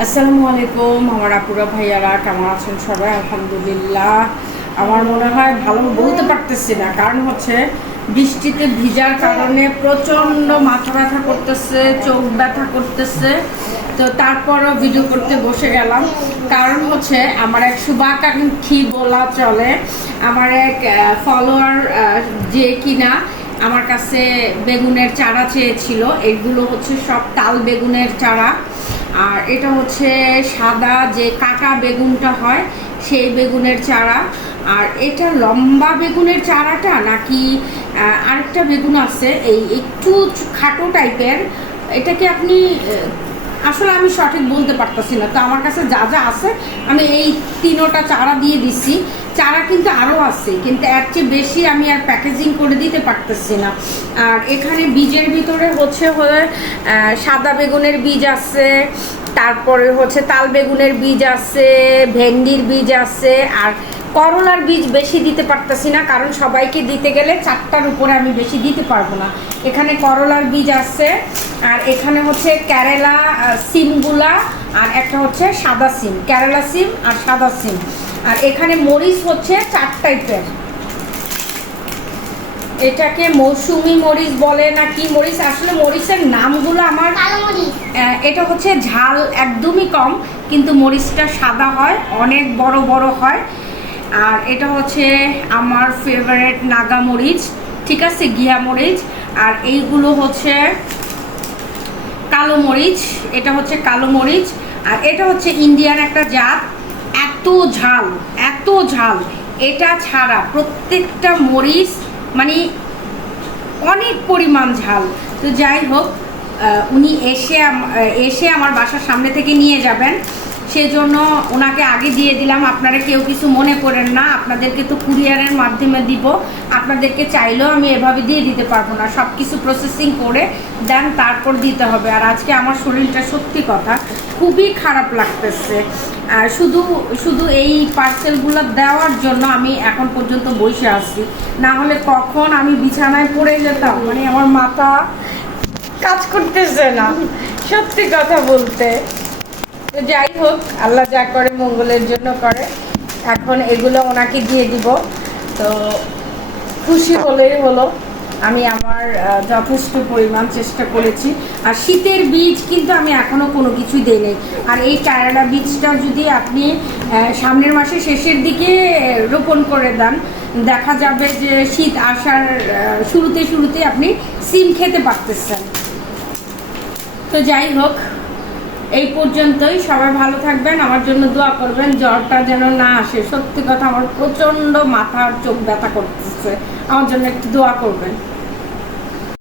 আসসালামু আলাইকুম আমার আপুরা ভাইয়ারা, কেমন আছেন সবাই? আলহামদুলিল্লাহ। আমার মনে হয় ভালো বলতে পারতেছি না, কারণ হচ্ছে বৃষ্টিতে ভিজার কারণে প্রচণ্ড মাথা ব্যথা করতেছে, চোখ ব্যথা করতেছে। তো তারপরও ভিডিও করতে বসে গেলাম, কারণ হচ্ছে আমার এক শুভাকাঙ্ক্ষী বলা চলে, আমার এক ফলোয়ার যে কিনা আমার কাছে বেগুনের চারা চেয়েছিল। এগুলো হচ্ছে সব তাল বেগুনের চারা, আর এটা হচ্ছে সাদা যে কাটা বেগুনটা হয় সেই বেগুনের চারা। আর এটা লম্বা বেগুনের চারাটা নাকি আরেকটা বেগুন আছে এই একটু খাটো টাইপের, এটাকে আপনি আসলে আমি সঠিক বলতে পারতেছি না। তো আমার কাছে যা যা আছে আমি এই তিনোটা চারা দিয়ে দিচ্ছি। চারা কিন্তু আরও আছে, কিন্তু এর চেয়ে বেশি আমি আর প্যাকেজিং করে দিতে পারতেছি না। আর এখানে বীজের ভিতরে হচ্ছে সাদা বেগুনের বীজ আছে, তারপরে হচ্ছে তাল বেগুনের বীজ আছে, ভেন্ডির বীজ আছে, আর করলার বীজ বেশি দিতে পারতেছি না, কারণ সবাইকে দিতে গেলে 4টার উপরে আমি বেশি দিতে পারবো না। এখানে করলার বীজ আছে, আর এখানে হচ্ছে কেরালা সিমগুলা, আর একটা হচ্ছে সাদা সিম, কেরালা সিম আর সাদা সিম। আর এখানে মরিচ হচ্ছে 4 টাইপের, এটাকে মৌসুমি মরিচ বলে না কি মরিচ, আসলে মরিচের নামগুলো আমার, এটা হচ্ছে ঝাল একদমই কম, কিন্তু মরিচটা সাদা হয়, অনেক বড় বড় হয়। আর এটা হচ্ছে আমার ফেভারিট নাগা মরিচ, ঠিক আছে, গিয়া মরিচ। আর এইগুলো হচ্ছে কালো মরিচ, এটা হচ্ছে কালো মরিচ। আর এটা হচ্ছে ইন্ডিয়ান একটা জাত, এত ঝাল এত ঝাল, এটা ছাড়া প্রত্যেকটা মরিচ মানে অনেক পরিমাণ ঝাল। তো যাই হোক, উনি এসে আমার বাসার সামনে থেকে নিয়ে যাবেন, সেজন্য ওনাকে আগে দিয়ে দিলাম। আপনারা কেউ কিছু মনে করেন না, আপনাদেরকে তো কুরিয়ারের মাধ্যমে দিব, আপনাদেরকে চাইলেও আমি এভাবে দিয়ে দিতে পারবো না, সব কিছু প্রসেসিং করে দেন তারপর দিতে হবে। আর আজকে আমার শরীরটা সত্যি কথা খুবই খারাপ লাগতেছে, শুধু শুধু এই পার্সেলগুলো দেওয়ার জন্য আমি এখন পর্যন্ত বসে আছি, না হলে কখন আমি বিছানায় পড়ে যেতাম, মানে আমার মাথা কাজ করতেছে না সত্যি কথা বলতে। তো যাই হোক, আল্লাহ যা করে মঙ্গলের জন্য করে। এখন এগুলো ওনাকে দিয়ে দিব, তো খুশি হলেই হলো। আমি আমার যথেষ্ট পরিমাণ চেষ্টা করেছি। আর শীতের বীজ কিন্তু আমি এখনও কোনো কিছুই দিইনি। আর এই কেরালা বীজটা যদি আপনি সামনের মাসের শেষের দিকে রোপণ করে দেন, দেখা যাবে যে শীত আসার শুরুতে শুরুতে আপনি সিম খেতে পারতেছেন। তো যাই হোক, এই পর্যন্তই। সবাই ভালো থাকবেন, আমার জন্য দোয়া করবেন, জ্বরটা যেন না আসে। সত্যি কথা আমার প্রচণ্ড মাথা আর চোখ ব্যথা করতেছে, আমার জন্য একটু দোয়া করবেন।